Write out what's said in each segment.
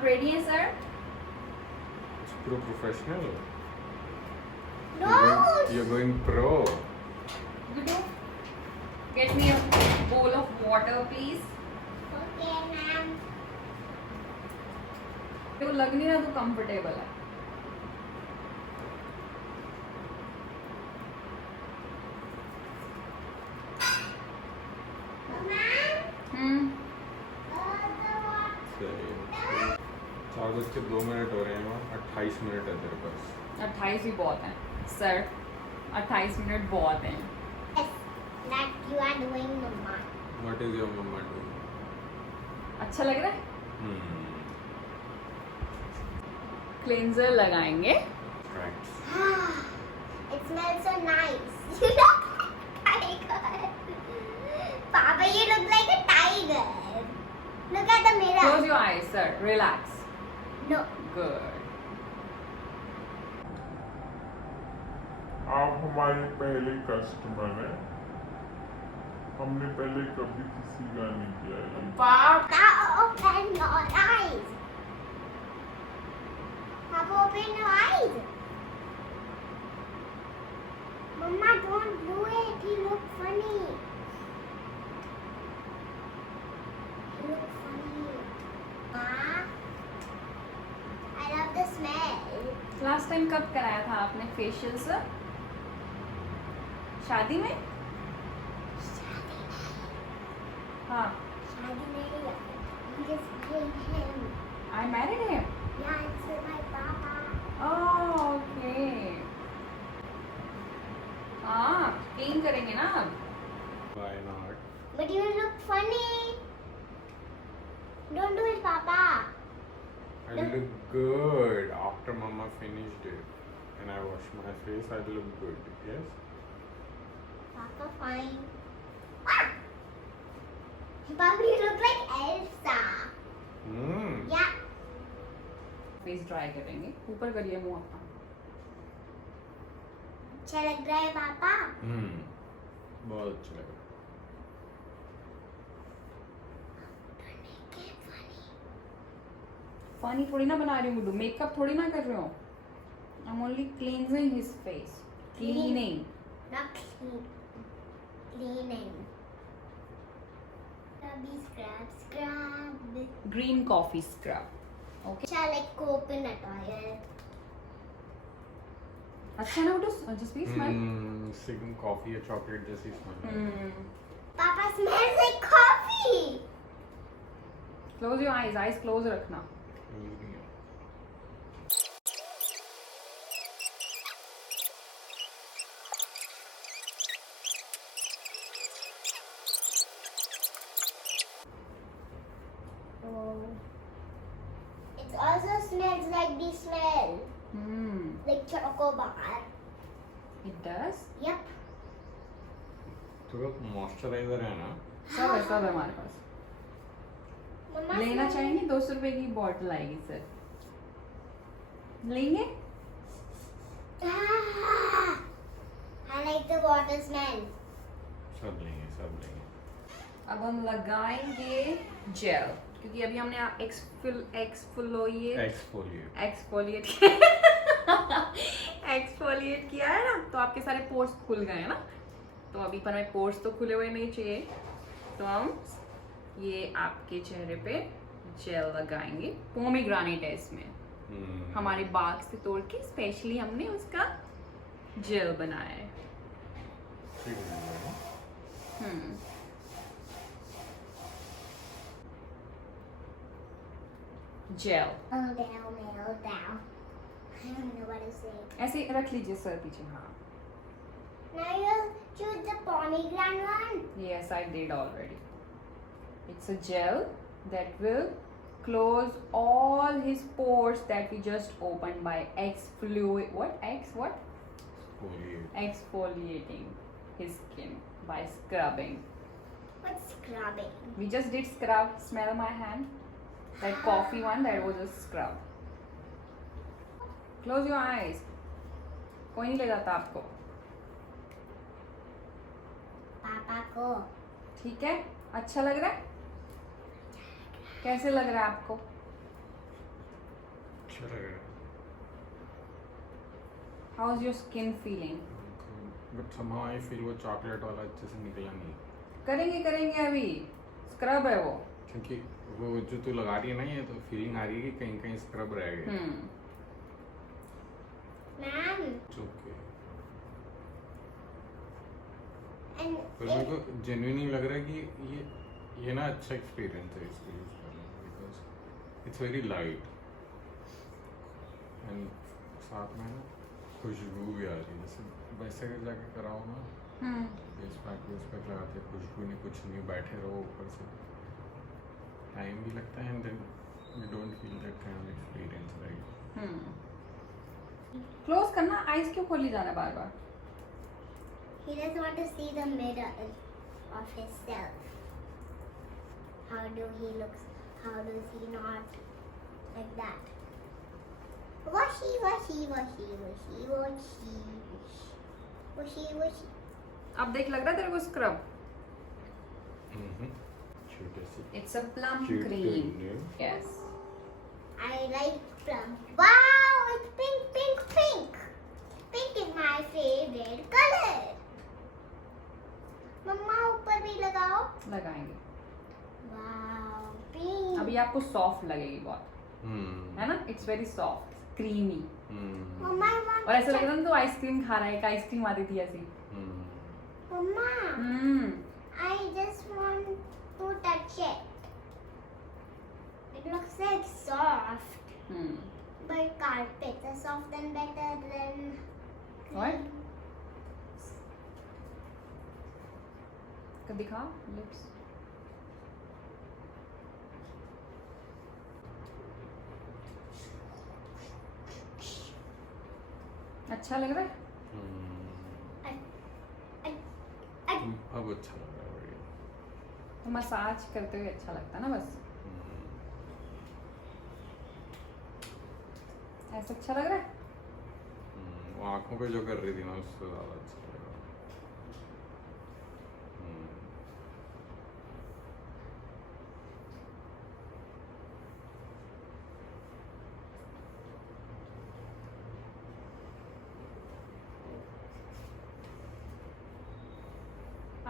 आप रेडी हैं sir? Pro professional. No. You're going pro. Gudu, get me a bowl of water please. Okay, ma'am. तो लग नहीं रहा तो कंफर्टेबल है. सही. 4:02 हो रहे हैं. 28 मिनट है तेरे पास. 28 ही बहुत हैं सर. 28 मिनट बहुत हैं. Yes, that you are doing, Mama. What is your mama doing? अच्छा लग रहा है? क्लेंजर लगाएंगे. Right. It smells so nice. You look like a tiger. Papa, you look like a tiger. Look at the mirror. Close your eyes sir. Relax. No. Good. आप हमारे पहले customer हैं. हमने पहले कभी किसी का नहीं किया है. Pop. Now open your eyes. Papa, open your eyes. Mama, don't do it. He looks funny. He looks funny. Ma, I love the smell. Last time कब कराया था आपने फेशियल सर? शादी में? हाँ. शादी नहीं. We just married him. I married him. Yeah, it's with my papa. Oh, okay. हाँ, क्लीन करेंगे ना अब. Why not? But you look funny. Don't do it, Papa. I look good after mama finished it. And I wash my face, I look good. Yes? Papa, fine. Ah! Papa, you look like Elsa. Hmm. Yeah. Face dry करेंगे. ऊपर करिए मुंह अपना. अच्छा लग रहा है पापा. बहुत अच्छा लगा. फनी थोड़ी ना बना रही हूँ गुड्डू. मेकअप थोड़ी ना कर रही हूँ. I am only cleansing his face. Cleaning. Not clean. Cleaning. Scrubby scrub scrub. Green coffee scrub. Okay. अच्छा like coconut oil. अच्छा ना Guddu. Just please smell. Sipping coffee or chocolate जैसी smell. Papa smells like coffee. Close your eyes. Eyes close रखना. Oh. It also smells like the smell. Like choco bar. It does. Yep. तो moisturiser है ना. सब है हमारे पास. Mama लेना smells- चाहेंगे? 200 रुपए की बॉटल आएगी सर. लेंगे? Ah, I like the water smell. सब लेंगे. अब हम लगाएंगे जेल. क्योंकि अभी हमने एक्सफोलिएट किया है ना, तो आपके सारे पोर्स खुल गए हैं ना. तो अभी पर हमें पोर्स तो खुले हुए नहीं चाहिए. तो हम ये आपके चेहरे पे जेल लगाएंगे. पोमीग्रेनेट है इसमें. हमारे बाग से तोड़ के स्पेशली हमने उसका जेल बनाया है. Gel Oh, down. I don't know what to say. ऐसे रख लीजिए सर पीछे. हाँ. Now you choose the pomegranate one. Yes, I did already. It's a gel that will close all his pores that we just opened by exfoliating his skin by scrubbing. What's scrubbing? We just did scrub. Smell my hand. That coffee one, that was a scrub. Close your eyes. कोई नहीं ले जाता आपको. पापा को. ठीक है. अच्छा लग रहा है? कैसे लग रहा है आपको? अच्छा लग रहा है. How is your skin feeling? But somehow I feel वो चॉकलेट वाला अच्छे से निकला नहीं. करेंगे अभी. स्क्रब है वो. क्योंकि वो जो तू लगा रही है ना ये तो फीलिंग आ रही है कि कहीं कहीं स्क्रब रह गया. Ma'am okay. एंड पर मेरे को जेन्युइनली लग रहा है कि ये ना अच्छा एक्सपीरियंस है इसको यूज करने का because it's very light and साथ में ना खुशबू भी आ रही है. जैसे वैसे अगर जाके कराओ ना फेस पैक लगाते खुशबू नहीं कुछ नहीं बैठे रहो ऊपर से टाइम भी लगता है and then you don't feel that kind of experience right. Close करना. आईज क्यों खोली जा रहा है बार बार? he doesn't want to see the mirror of himself. How do he looks? How does he not like that? Washy. अब देख लग रहा है तेरे को स्क्रब. छोटे से It's a plum Cute cream. thing, Yes. I like plum. Wow, it's pink. Pink is my favorite color. मम्मा ऊपर भी लगाओ. लगाएंगे. Wow, pink. अभी आपको सॉफ्ट लगेगी बहुत. है ना? It's very soft, creamy. Mamma I want और ऐसा लग रहा है ना तो आइसक्रीम खा रहा है. एक आइसक्रीम आती थी ऐसी. मम्मा हम्म. I just want to touch it. It looks like soft. But carpets are soft and better than What? दिखा लिप्स. अच्छा लग रहा है. अब अच्छा लग रहा है बढ़िया. तो मसाज करते हुए अच्छा लगता है ना बस. ऐसा अच्छा लग रहा है. वो आंखों पे जो कर रही थी ना उससे ज्यादा अच्छा लग रहा है.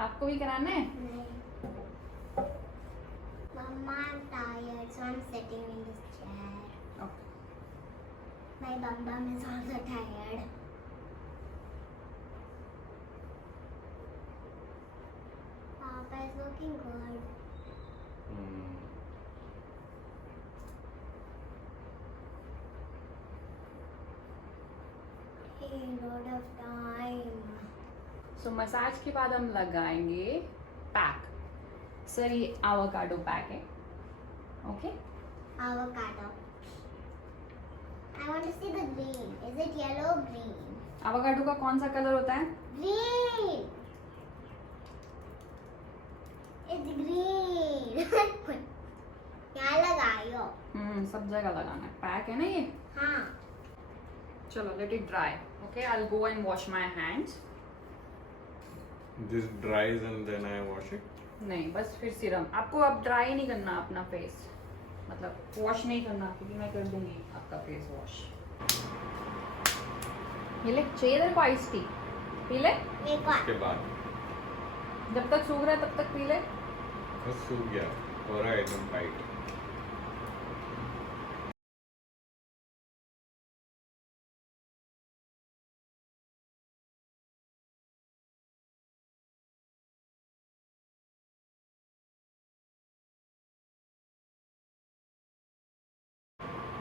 आपको भी कराना है. Mama, I'm tired, so I'm sitting in this chair. Okay. My bum is also tired. Papa is looking good. He don't have time. So massage के बाद हम लगाएंगे पैक. सर ये एवोकाडो पैक है. Okay. Avocado. I want to see the green. Is it yellow or green? Avocado का कौन सा colour होता है? Green. It's green. यहाँ लगाइयो. सब जगह लगाना है. पैक है ना ये. हाँ. चलो let it dry. Okay I will go and wash my hands. This dries and then I wash it. नहीं बस फिर सीरम. आपको अब ड्राई नहीं करना अपना फेस. मतलब वॉश नहीं करना क्योंकि मैं कर दूंगी आपका फेस वॉश. ये ले चाहिए तेरे को आइस टी. पी ले. एक और. उसके बाद जब तक सूख रहा है तब तक पी ले. बस सूख गया हो रहा है एकदम टाइट.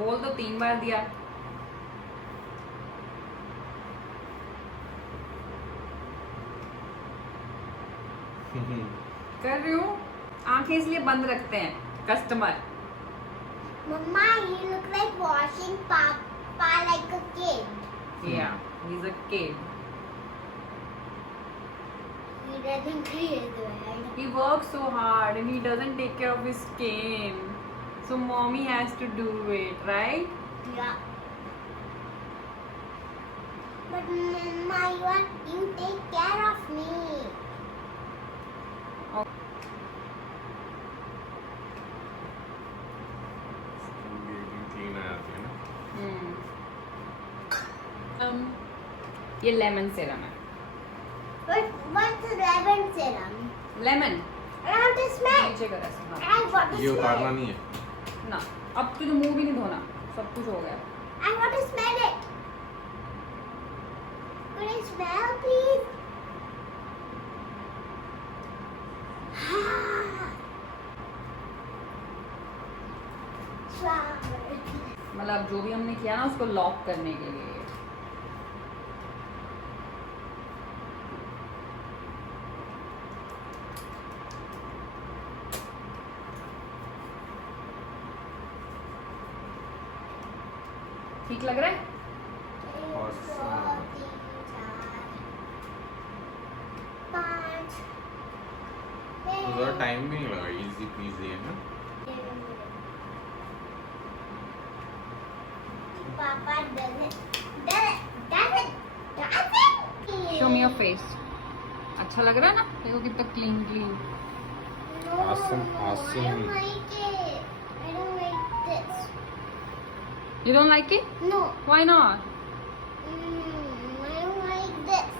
बोल तो 3 बार दिया. कर रही हूँ. आंखें इसलिए बंद रखते हैं customer. Mama, he look like washing Papa like a kid. Yeah, he's a kid. He doesn't create it. He works so hard and he doesn't take care of his skin. So mommy has to do it, right? Yeah. But Mama, you take care of me. Clean आ जाती है ना. ये lemon serum है. What's the lemon serum? Lemon I want to smell. नीचे कर ऐसे. हाँ. I want to ये smell. उतारना नहीं है. ना अब तुझे मुंह भी नहीं धोना, सब कुछ हो गया. I want to smell it. Could I smell, please? Flower. मतलब जो भी हमने किया ना उसको लॉक करने के लिए. ठीक लग रहा है? Awesome. तो ज़्यादा टाइम भी नहीं लगा, इजी पीजी है ना. Papa does it. Show me your face. अच्छा लग रहा है ना? देखो कितना clean clean. No, Awesome, I awesome. don't like it. I don't like this. You don't like it? No. Why not? I don't like this.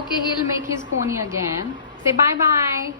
Okay, he'll make his pony again. Say bye bye.